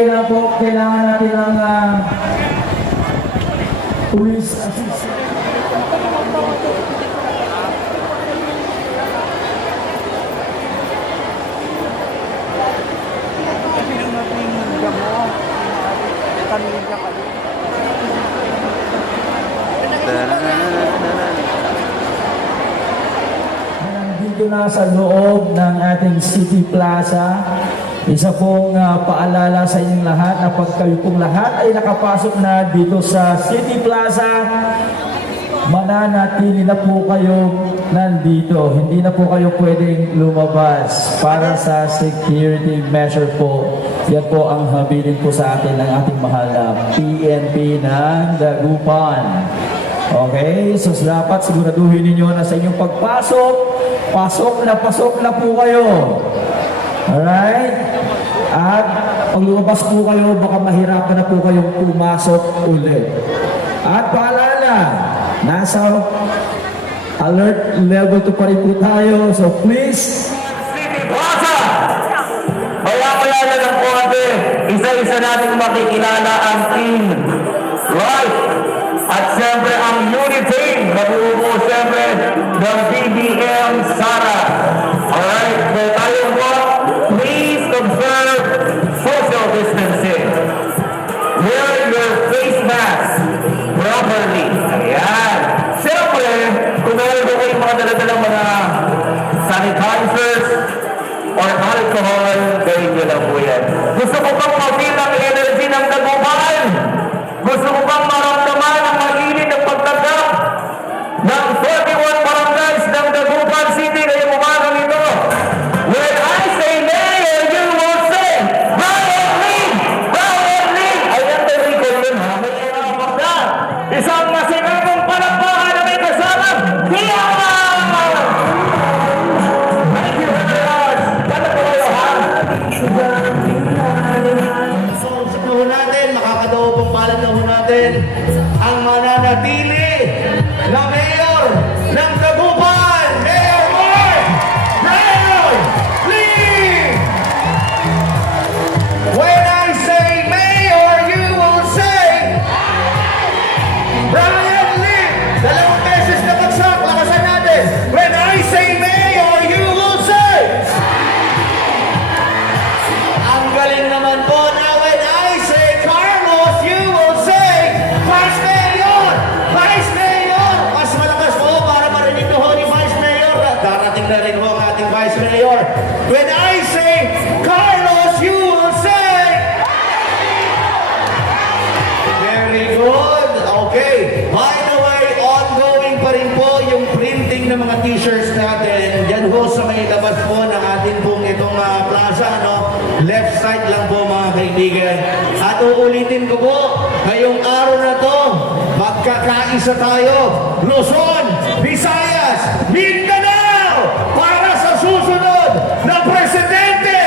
okay lang po, kailangan natin ng police assistance. Nandito na sa loob ng ating City Plaza. Isa pong paalala sa inyong lahat na pag kayo pong lahat ay nakapasok na dito sa City Plaza, mananatili na po kayo nandito. Hindi na po kayo pwedeng lumabas para sa security measure po. Yan po ang habilin po sa atin ng ating mahal na PNP ng Dagupan. Okay, so dapat siguraduhin ninyo na sa inyong pagpasok, pasok na po kayo. Alright? At pag lumabas po kayo, baka mahirapan na po kayong pumasok ulit. At paalala, nasa alert level 2 pa rin po tayo. So please, City Plaza! Kaya ng konti, isa-isa natin makikilala ang team. Right? At siyempre ang unit team, nabuo siyempre ng BBM Sara. Alright, so tayo po, please observe social distancing. Wear your face mask properly. Ayan. Siyempre, kung meron ko kayong mga daladalang mga sanitizers or alcohol, gawin nyo lang po yan. Gusto ko bang ma-feel ang energy ng Dagupan? Gusto ko bang maramdaman ang mainit ng pagtanggap ng 41 barangays ng Dagupan City ngayong umagang ito? When I say mayor, you will say, Brian Lee! Brian Lee! Ayan, Terrico yun ha. May erapak na. Isang masinagong palakpakan na may kasama. Diyawa! Thank you very much. Ganda po kayo ha? So, sa puho natin, makakadaw pong palad na ho natin ang mananatili na mayor ng Dagupan, Mayor Mark Brian Lee! When I say mayor, you will say Brian Lee! Dalawang beses na bagsak, lakasan natin. When I say mayor, you will say ang galing naman po na when I say Carlos, you will say Vice Mayor! Vice Mayor! Mas malakas po para marinig ko ni Vice Mayor. Darating na rin po ang ating Vice Mayor. When I say Carlos, you will say very good. Okay. By the way, ongoing pa rin po yung printing ng mga t-shirts natin. Yan ho sa may labas po ng ating pong itong plaza, no? Left side lang po mga kaibigan. At uulitin ko po, ngayong araw na to, magkakaisa tayo. Luzon, Visayas, Mindanao, para sa susunod na presidente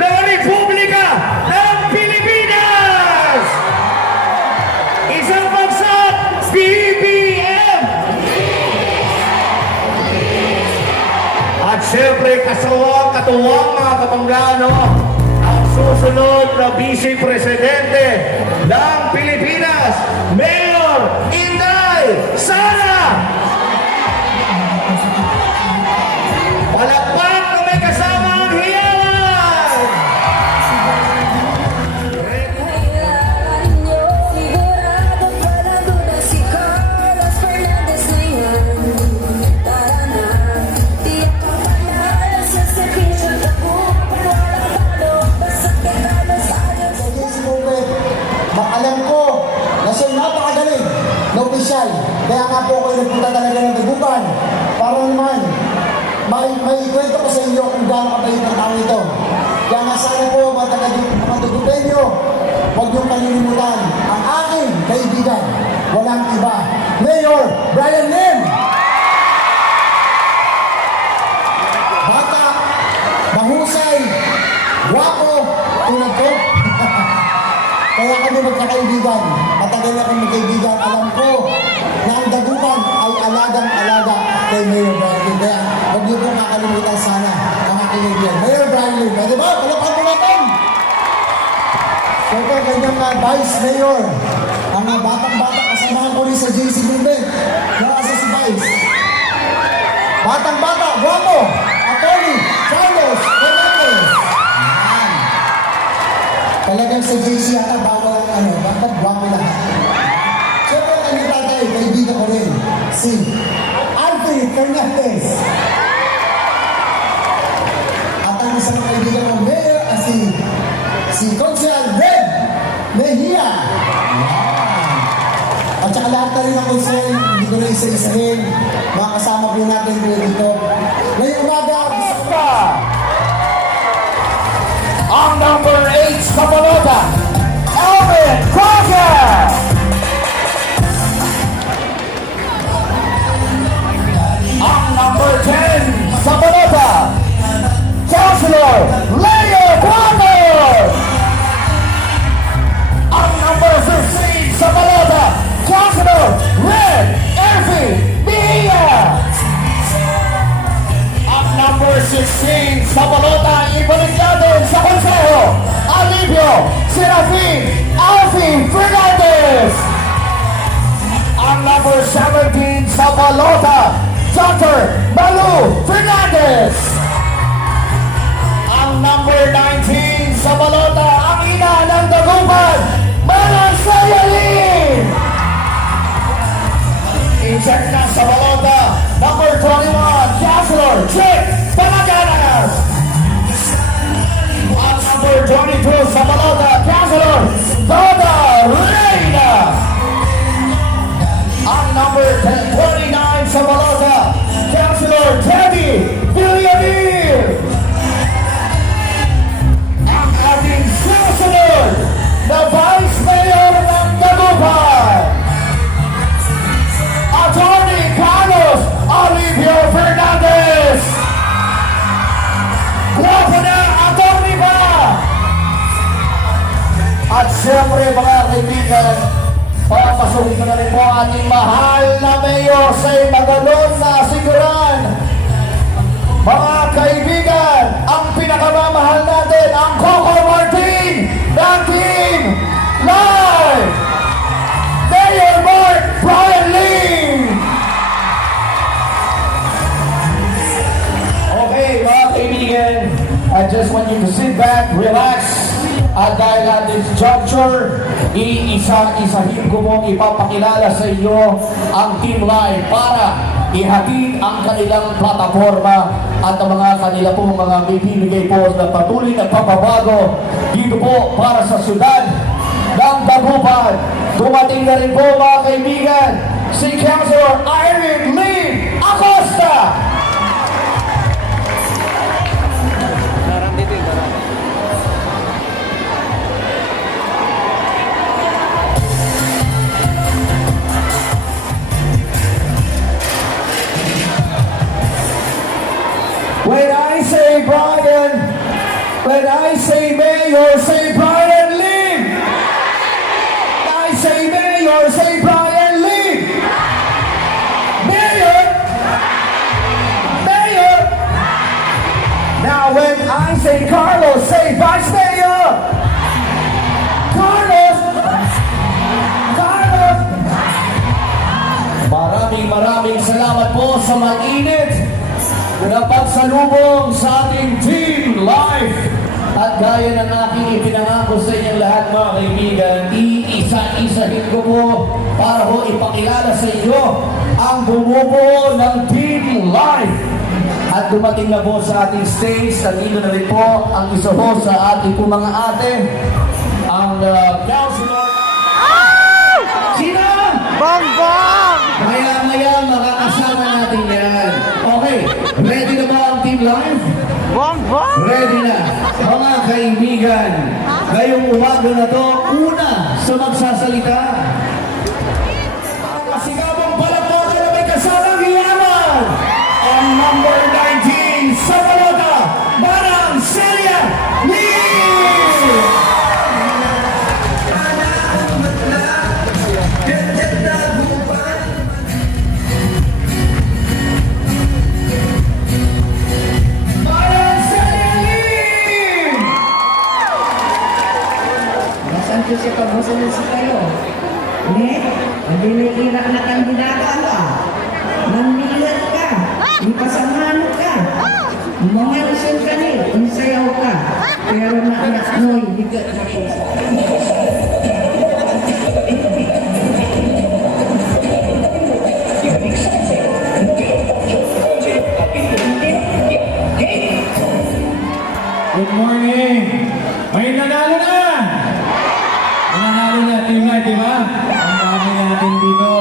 ng Republika ng Pilipinas! Isang bagsak, BBM! At siyempre, katuwang mga kapanggano, ang susunod na Vice Presidente ng Pilipinas, Mayor Inday Sara! Palakpak na may kasama ang hiyawan! Sigurado walang duda si Carlos Fernandez na yan. Tara na, tiyak ang panalo sa servisyo na buwan. Walang talo, basta't kay Carlos ayos. Alam ko na siya'y napakagaling na opisyal. Kaya nga po ako nagpunta talaga ng Dagupan para naman may kwento ko sa inyo kung gaano kabait ng tao ito. Kaya nga sana po mga Dagupenyo, huwag niyong kalilimutan ang aking kaibigan. Walang iba. Mayor Brian Lim! Bata, mahusay, guwapo, tulad ko. Kaya kami magkakaibigan, matagal na kami magkaibigan. Alam ko na ang Dagupan ay alagang-alaga kay Mayor Brian Lim. Kaya huwag niyo pong kakalimutan sana ang aking kaibigan. Mayor Brian Lim, di ba? Palapag mo natin! Siyempre, kanyang Vice Mayor. Ang batang-bata, kasamahan ko rin sa JC Movement. Nakasa si Vice. Batang-bata, guwapo, Attorney Carlos Fernandez. Yan. Talagang sa JC ata bawal bakit guwapo lahat. Siyempre, ang kanyang tatay, kaibigan ko rin, si Alfred Fernandez. At ang isang kaibigan ko, Mayor, si Consial Red Mejia. At saka lahat na rin ng konsel, hindi ko na isa-isahin. Mga kasama po natin po dito. Ngayong umaga, gusto ko pa. Ang number 8 sa balota, Alvin Crocker! Ang number 10 sa balota, Councilor Leo Crocker! Ang number 15 sa balota, Councilor Red Elfie Mia! Ang number 16 sa balota, ibalik natin sa konseho, Alivio Serafin Alfie Fernandez! Ang number 17 sa balota, Dr. Malu Fernandez! Ang number 19 sa balota, ang ina ng Dagupan, Manang Sayalin! Insert na sa balota, number 21, Councilor Chick Pamaganas! Ang number 22 sa balota, Councilor Doda Reyna! Ang number 29 sa balota, Councilor Teddy Villamil! Ang ating susunod na Vice Mayor ng Dagupan, Attorney Carlos Alivio Fernandez! Guwapo na, attorney ba? At siyempre mga kaibigan, papasukin ko na rin po ang ating mahal na mayor sa Magalon na Siguran. Mga kaibigan, ang pinakamamahal natin, ang Coco Martin ng Team Live! Mayor Mark Brian Lee! Okay, mga kaibigan, I just want you to sit back, relax, at dahil at this juncture, iisa-isahin ko mong ipapakilala sa inyo ang Team Live para ihatid ang kanilang plataforma at ang mga kanila pong mga bibigay po na patuloy na pagbabago dito po para sa syudad ng Dagupan. Dumating na rin po mga kaibigan si Councilor Irene Lee Acosta. When I say Brian, when I say Mayor, say Brian Lee. I say Mayor, say Brian Lee. Mayor. Mayor. Now when I say Carlos, say Vice Mayor. Carlos. Carlos. Maraming salamat po sa mainit na pagsalubong sa ating Team Life. At gaya ng aking ipinangako sa inyong lahat mga kaibigan, iisa-isahin ko po para ho ipakilala sa inyo ang bumubuo ng Team Life. At dumating na po sa ating stage, nandito na rin po ang isa po sa ating po mga ate, ang Councilor. Sino? Bongbong! Maya-maya makakasama natin yan. Okay, ready na ba ang Team Live? Bongbong! Ready na. Mga kaibigan, ngayong umaga na to, una sa magsasalita. Masigabong palakpakan na may kasamang hiyaman. Ang number 19 sa balota, Manang Celia Lee! ipasamahan ka. Mamansin ka ni, unsayaw ka. Pero na noy, bigat na po. Good morning! May nanalo na! May nanalo na, Team Light, di ba? Ang dami natin dito.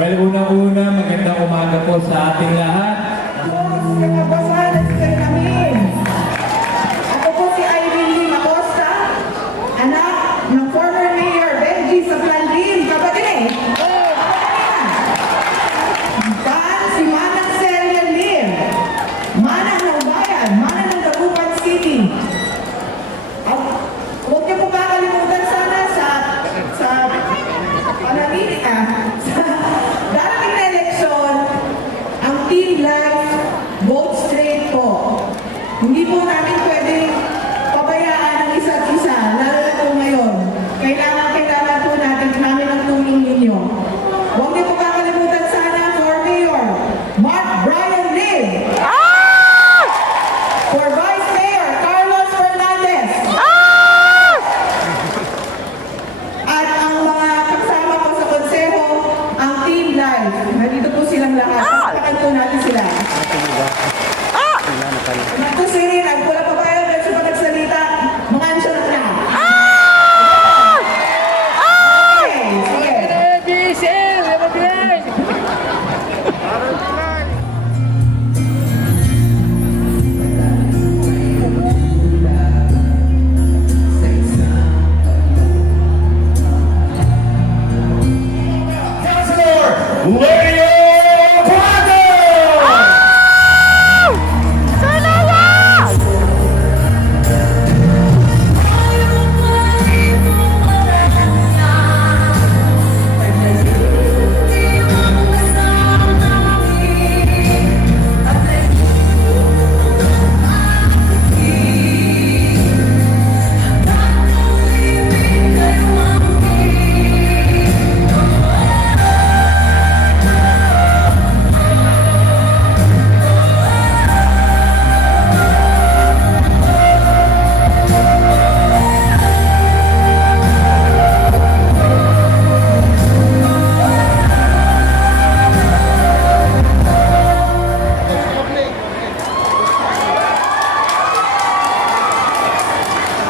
Well, unang-una, magandang umaga po sa ating lahat. Mga basahan kayo namin. Ako po si Irene Lim Acosta, anak ng former Mayor Benji Sablandin, kapatid eh. Pan si Manang Celia Lim, Manang ng Bayan, Manang ng Dagupan City. Huwag niyo po kakalimutan sana sa panamili sa darating na eleksyon, ang Team Life vote straight po. Hindi po namin pwedeng pabayaan ang isa't isa, lalo na po ngayon. Kailangan po namin ang tulong ninyo. Huwag niyo po kakalimutan sana for Mayor, Mark Brian Lim. For Vice Mayor, Carlos Fernandez. At ang mga kasama ko sa konseho, ang Team Life. Nandito po silang lahat. Pakpakan po natin sila. Nagpusirin, nagpula pa kayo, medyo pa nagsalita, mga ansyo na lahat. Okay, sige. Councilor Leo Cuadro!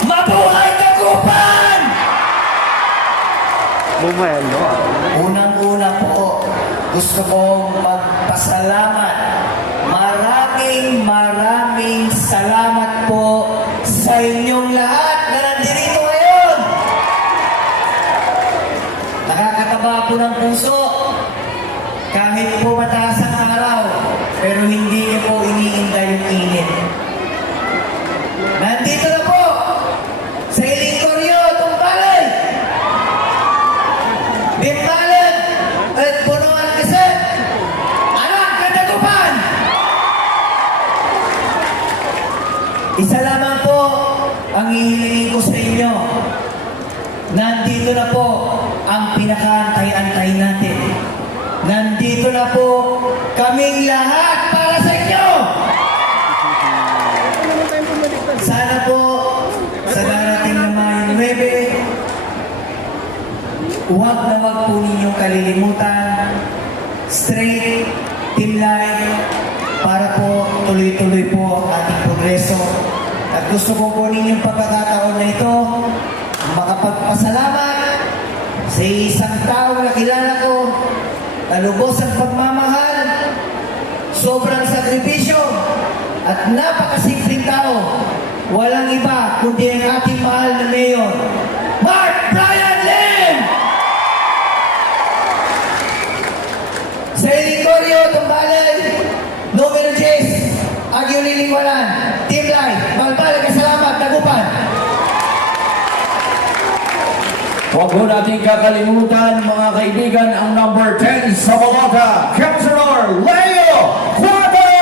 Mabuhay Dagupan! Bumelo ah. Unang-una po, gusto kong magpasalamat. Maraming salamat po sa inyong lahat na nandito ngayon. Nakakataba po ng puso. Kahit po mataas ang araw, pero hindi niyo po iniinda yung init. Nandito na po sa Ilingkoryo, Tumbalay, Bimbalan, at Punuan Quezon, anak ng Dagupan. Isa lamang po ang hihilingin ko sa inyo. Nandito na po ang pinakaantay-antay natin. Nandito na po kaming lahat para sa inyo. Sana po sa darating na Mayo 9, huwag na huwag po ninyong kalilimutan, straight, Team Life, para po tuloy-tuloy po ang ating progreso. At gusto ko po ninyong pagkakataon na ito, makapagpasalamat sa isang tao na kilala ko, na lubos ang pagmamahal, sobrang sakripisyo, at napakasimpleng tao. Walang iba kundi ang ating mahal na Mayor, Mark Brian Lim! Sa Ilingkoryo, Tumbalay, numero 10, Agyo Lilingwalan, Team Life, Balbal, kasalamat, Dagupan. Huwag po natin kakalimutan mga kaibigan ang number 10 sa Balota, Councilor Leo Cuadro!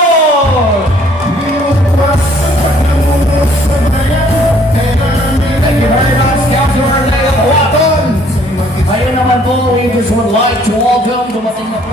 Thank you very much, Councilor Leo Cuadro! Ngayon naman po, we just would like to welcome dumating na po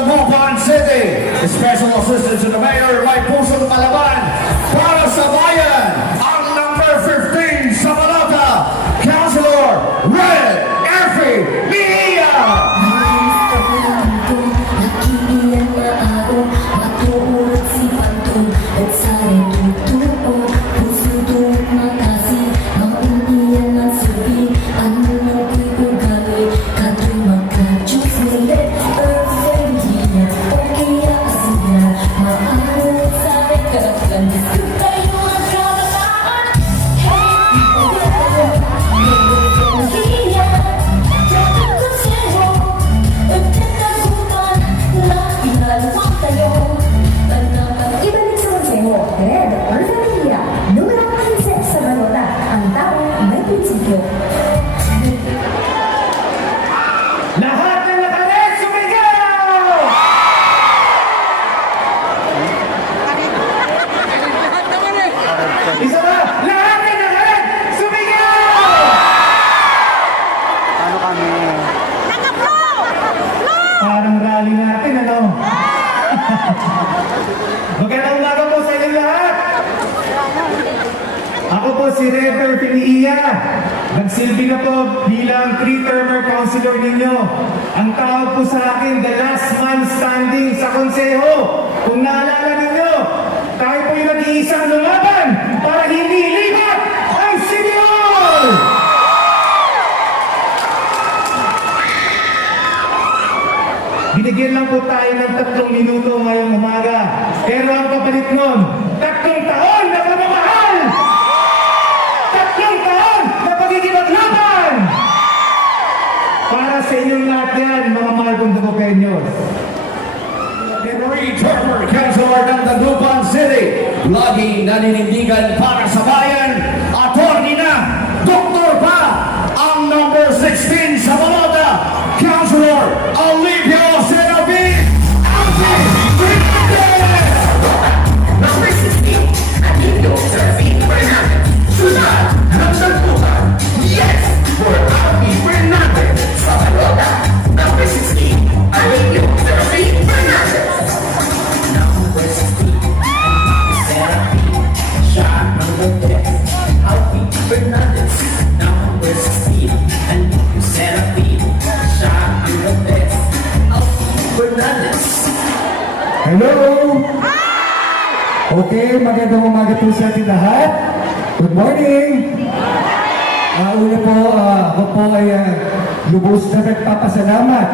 Dagupan City. Special Assistant to the Mayor, may pusong kalaban para sa bayan. Ang number 15 sa Balota, Councilor Red Effie Mia. Ibalik sa konseho, Red or Familia, numero 15 sa balota, ang taong may prinsipyo. Lahat ng nakaret, sumigaw! Isa ba? Lahat ng nakaret, sumigaw! Ano kami? Parang rally natin, ano? Magandang umaga po sa inyong lahat! Ako po si Rever Piniia. Nagsilbi na po bilang 3-termer councilor ninyo. Ang tawag po sa akin, the last man standing sa konseho. Kung naalala ninyo, tayo po yung nag-iisang lumaban para hindi lipat ang City Hall! Binigyan lang po tayo ng 3 minuto ngayong umaga. Pero ang kapalit nun, 3 taon na pamamahal! 3 taon na pagkikipaglaban! Para sa inyong lahat yan, mga mahal kong Dagupeños. Three-termer Councilor ng Dagupan City. Laging naninindigan para sa bayan. Attorney na, doktor pa, ang number 16 sa Balota, Councilor Alivio Serapi. Number 16, Anilio Serafin Fernandez. Sunod ng Dagupan. Yes, for Alvin Fernandez sa Balota. Number 16, Anilio Serafin Fernandez. Number 16, Anilio Serafin. Siya ang best. Alvin Fernandez. Number 16, Anilio Serafin. Siya ang best. Alvin Fernandez. Hello! Okay, magandang umaga po sa ating lahat. Good morning! Una po, ako po ay lubos na nagpapasalamat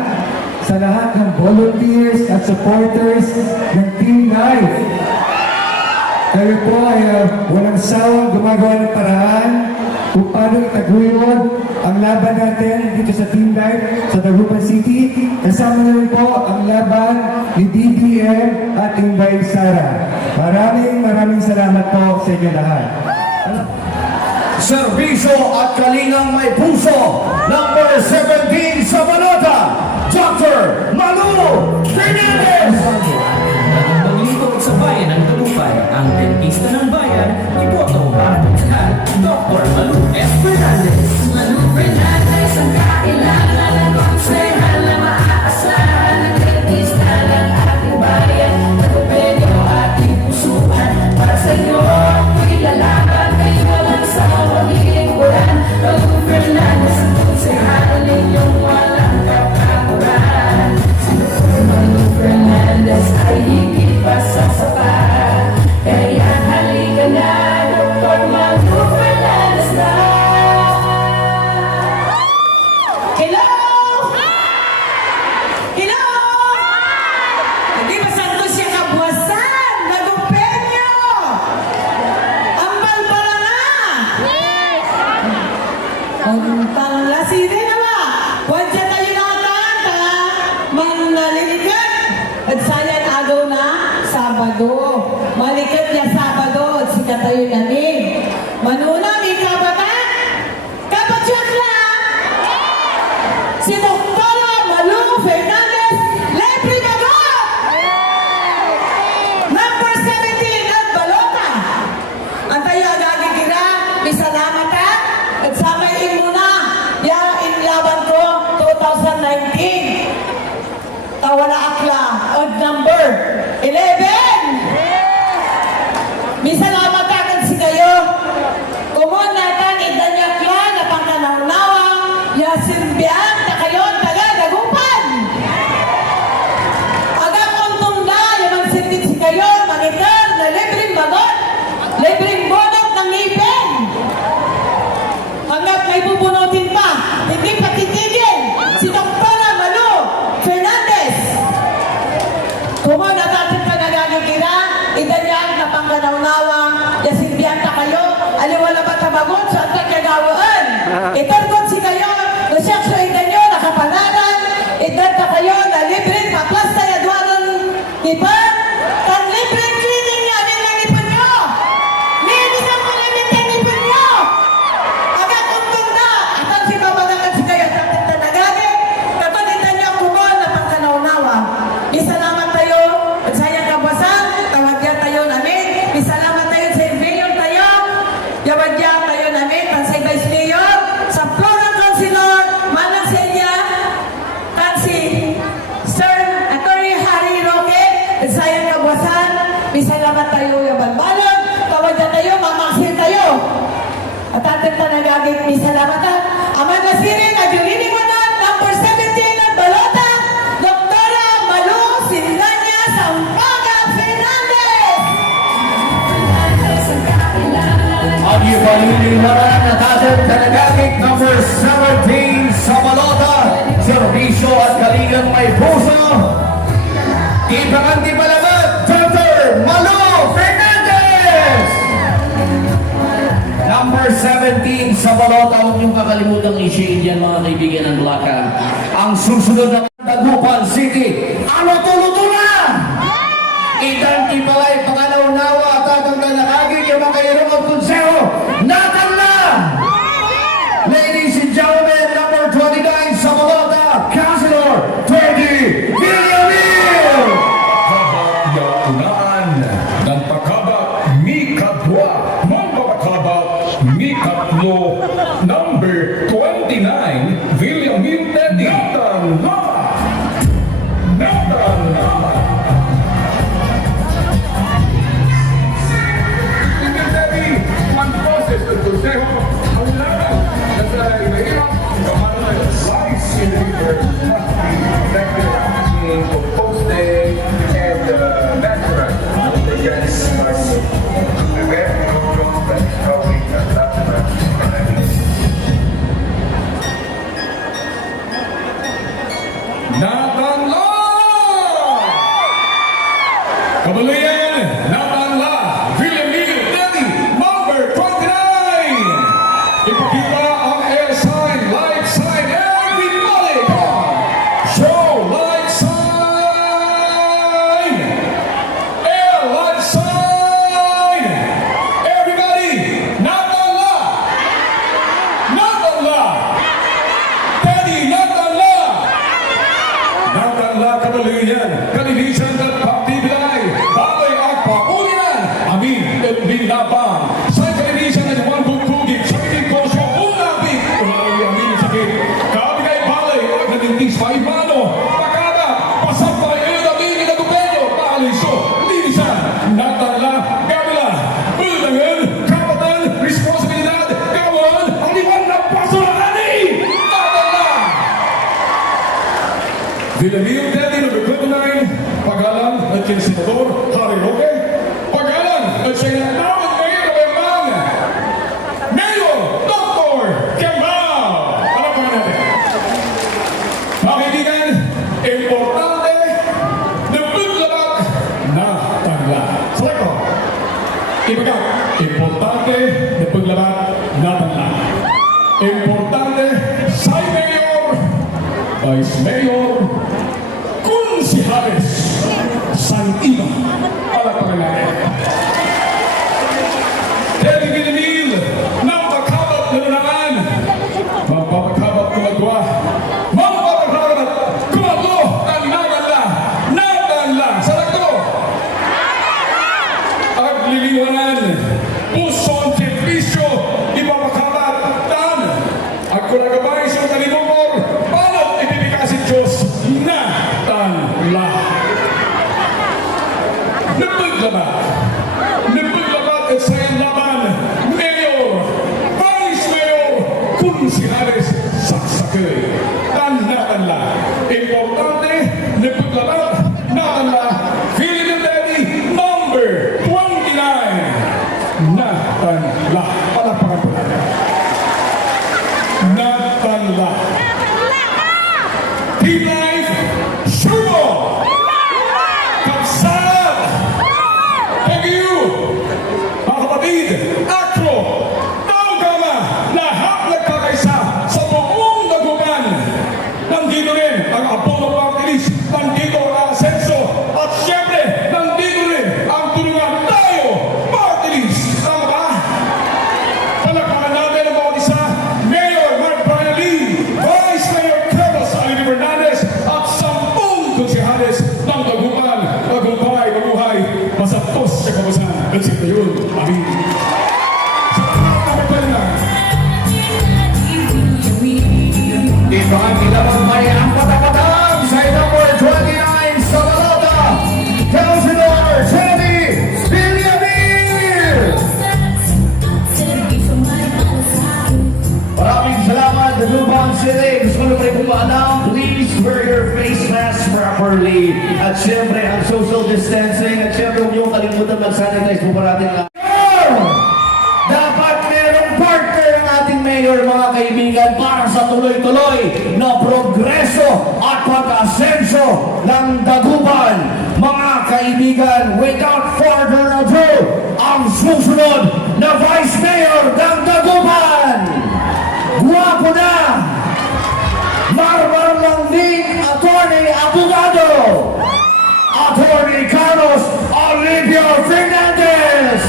sa lahat ng volunteers at supporters ng Team Life. Kayo po ay walang sawang gumagawa ng paraan kung paano itaguyod ang laban natin dito sa Team Life sa Dagupan City. Kasama na rin po ang laban ni DBM at Inday Sara. Maraming salamat po sa inyo lahat. Serbisyo at kalingang may puso. Number 17 sa Balota, Dr. Malu Fernandez. Paglingkod sa bayan ng Dagupan, ang dentista ng bayan, iboto para sa Dr. Malu F. Fernandez. Malu Fernandez ang kailangan ng konsehal na maaasahan ng dentista ng ating bayan. Dagupeño ating pusuan para sa inyo ako'y lalaban. Kayo lang sa maglilingkuran. Malu Fernandez ang konsehal ninyong walang kakakuran. Si Dr. Malu Fernandez ay higit pa sa sapat. Kaya halika na, Dr. Malu Fernandez na. Hello! Hello! Hindi ba santo siya kabuwasan? Dagupeño! Ang balbala na! Ang tanlaside na ba? Huwag siya tayo nakatanta. Manaliligad. At sayan agaw na Sabado. Malikad niya Sabado. At sika tayo namin. Manuna, may kabata? Kabatsyak lang! Si Dr. Malu Fernandez Leprimador! Number 17 at Balota. Ang tayo agagin kira, may salamat ha. At samayin muna, ya inlaban ko 2019. Tawala akla. odd number 11. May salamat agad si kayo. Kumon natin idanyakla na pangkanawnawa yasimbian na kayo taga-dagupan. Agak kontunda yaman sirtit si kayo magitar na libreng bagot, libreng bonot ng ngipin. Hanggat may bubunutin pa, hindi pa titigil si Dr. Malu Fernandez. Kumon natin pa nagagigila, idanyag na pangkanawnawa yasimbian na kayo, aliwala ba tabagot sa ating kagawaan. Itargot si kayo, nasyakso itanyo, nakapanaran, itarta kayo na libreng paplasta yadwaran iba, kan libreng cleaning niya, nililipon nyo. Linis ang kulimit ang lipon nyo. Agad kong tunda, at si babanakan si kayo, tatin tanagagi, kapalitan niyo kumon na pangkanaunawa. Isalamat tayo, at sayang kabasan, tawagyan tayo namin. Isalamat tayo sa invayon tayo, yawadyan tayo namin, pansay Vice Mayor, sa Floral Councilor, manang sa inyo, si Sir Attorney Harry Roque, at sayang kabasan, isalamat tayo yabalbalog, tawadyan tayo, mamaksin tayo. At atin tanagagit, isalamat at aman na sirin, adjulini mo na, number 17 ng balota, Dr. Malu Sinlanya Sampaga Fernandez. Ang ibalili naman at ating talagagig number 17 sa balota, serbisyo at kalingang may puso. Ipakanti palabat, Dr. Malu Fernandez! Number 17 sa balota, huwag niyong kakalimutang i-shade yan mga kaibigan ng Blaka. Ang susunod na Dagupan City, ano tulutula? Itanti pala'y panganaw-nawa at atang talakagin yung mga irong ang konseho. Natang na! Ladies and gentlemen, number 29 sa balota, Councilor Teddy Villamil! Kahayaunaan ng pagkabak ni Kadwa, mambabakabak ni Katlo, number 29, Villamil Teddy. Nathan Lama! Nathan Lama! Villamil Teddy, mag-process ng konseho ang laban na sa mahirap kamarang lives in the river must be protected in composting and natural against prevent from destroying the natural Nathan La! Kabaluyan, Nathan La, Villamil Teddy, number 29! Ipakita ang air sign, light sign, everybody! Show light sign! Air light sign! Everybody! Nathan La! Nathan La! Teddy Nathan La! Nathan La kabaluyan, kalinisan at pagtibilay, bagay at pakulinan, amin at binabang. Sa kalinisan at Juan Bugtugig, sa ating konsyo, unabig, unabig amin sa sakit. Kabigay balay, nanintis pa imano, pagkada, pasampay, amin na dupenyo, paaliso, linisan, Nathan La, gabila, buldangan, kapatan, responsibilidad, gawan, ang liwan na pasulani, Nathan La! Villamil Teddy, number 29, pagalan at kay Senador Harry Roque, pagalan at siya natawag ngayon na bayamang Mayor Dr. Kemal. Alam pa natin. Mga kaibigan, importante na paglabat na tangla. Select Ibagat, importante na paglabat na tangla. Importante sa Mayor, Vice Mayor, Kunsihales, San Iba, palapagan natin. Teddy Villamil, nampakabat na lunaan, mampapakabat kumadwa, mampapakabat kumadlo, ang naganla, naganla, sa nagto. Ang liliwanan, puson, servisyo, ipapakabat, tan, ang kunagabay sa kalimumor, paano ibibigay si Diyos na tanla. Nipaglabat. Nipaglabat at sa iyong laban, Mayor, Vice Mayor, Kunsihales, Saksakay. Tanda-tanda. Importante, nipaglabat, natanda, Philippine Daddy, number 29. Natanda. Palakpakan po natin. Natanda. Team Life, Sumo! Kapsat! Thank you! Mga kapatid, Akro, Tawagama, lahat nagkakaisa sa buong Dagupan. Nandito rin ang Apollo Party List, nandito ang Asenso, at syempre, nandito rin ang Tulungan Tayo Party List. Tama ba? Palakpakan natin ang bawat isa, Mayor Mark Brian Lee, Vice Mayor Carlos Alvin Fernandez, at 10 konsehales ng Dagupan. Magumpay, mabuhay, masapos sa kabasan. At sito yun, amin. Salamat na magpalingan. Ito ang kinabangmay ang patapatang sa number 29 sa Balota, Councilor Jenny Villamil! Maraming salamat, Dagupan City. Gusto ko rin kung maalam, please wear your face mask properly. At syempre, ang social distancing. At syempre, huwag niyong kalimutan mag-sanitize po parating lang. Dapat merong partner ang ating mayor, mga kaibigan, para sa tuloy-tuloy na progreso at pag-asenso ng Dagupan. Mga kaibigan, without further ado, ang susunod na Vice Mayor ng Dagupan. Guwapo na! Marmar lang din, Attorney Abogado! Attorney Carlos Olivio Fernandez!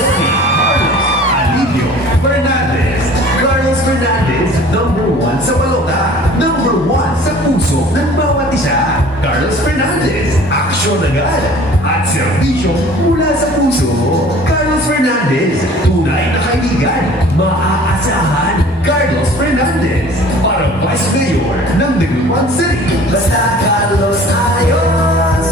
Alivio Fernandez. Carlos Fernandez, number 1 sa balota. Number 1 sa puso ng bawat isa. Carlos Fernandez, aksyon agad. At serbisyo mula sa puso. Carlos Fernandez, tunay na kaibigan. Maaasahan. Carlos Fernandez, para Vice Mayor ng Dagupan City. Basta Carlos ayos.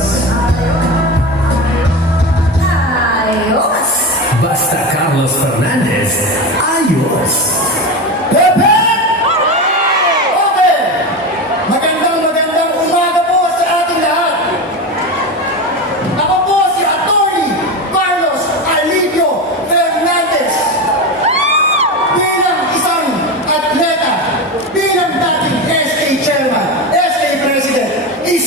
Ayos! Basta Carlos Fernandez, Ayos! Pepe! Okay! Magandang umaga po sa ating lahat. Ako po si Attorney Carlos Alivio Fernandez. Bilang isang atleta, bilang dating SK Chairman, SK President, is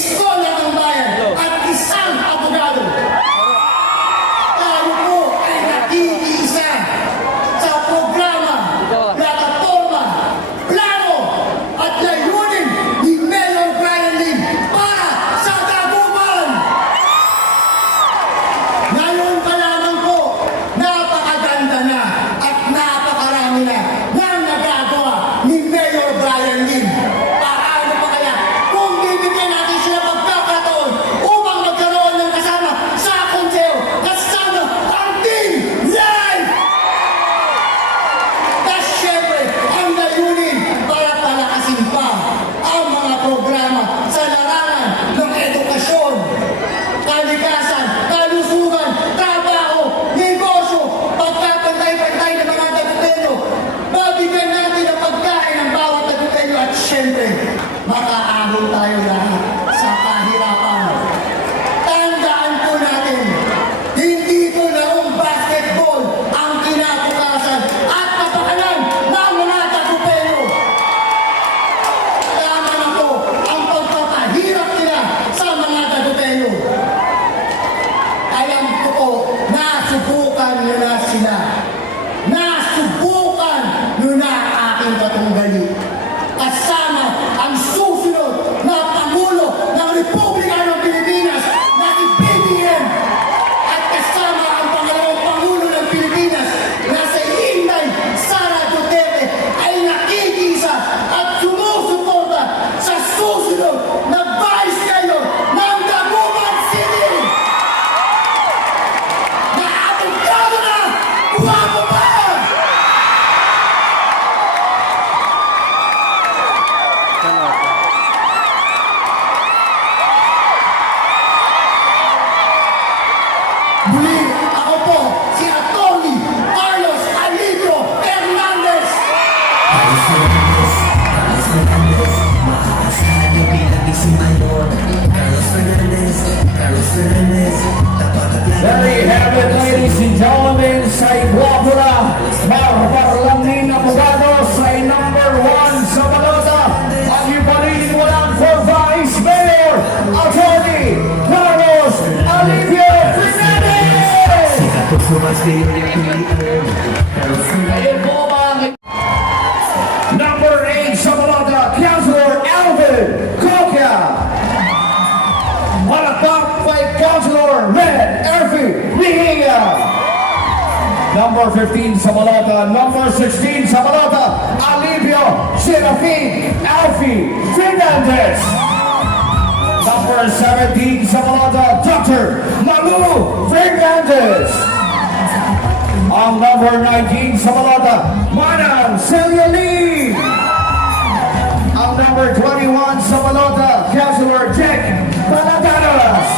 Ayun po mga Number 8 sa Balota, Councilor Alvin Coca. Malakpak by Councilor Red Erfi Lihinga. Number 15 sa Balota, number 16 sa Balota, Alivio Serafin Alfie Fernandez. Number 17 sa Balota, Dr. Malu Fernandez. Ang number 19 sa Balota, Manang Celia Lee. Ang number 21 sa Balota, Councilor Jack Palatanas.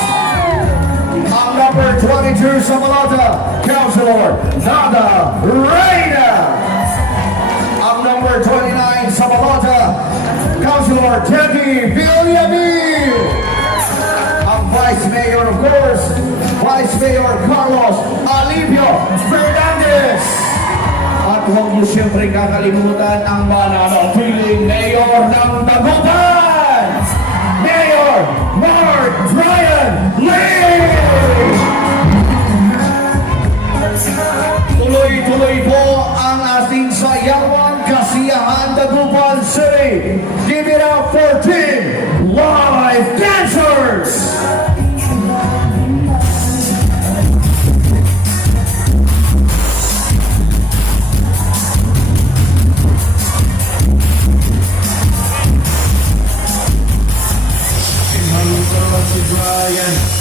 Ang number 22 sa Balota, Councilor Nada Reyna. Ang number 29 sa Balota, Councilor Teddy Villamil. Ang Vice Mayor, of course, Vice Mayor Carlos Alivio Fernandez. At huwag niyo siyempre kakalimutan ang mananatiling Mayor ng Dagupan, Mayor Mark Brian Lee! Tuloy-tuloy po ang ating sayawan, kasiyahan, Dagupan City. Give it up for Team Live Dancers! Maluto si Brian.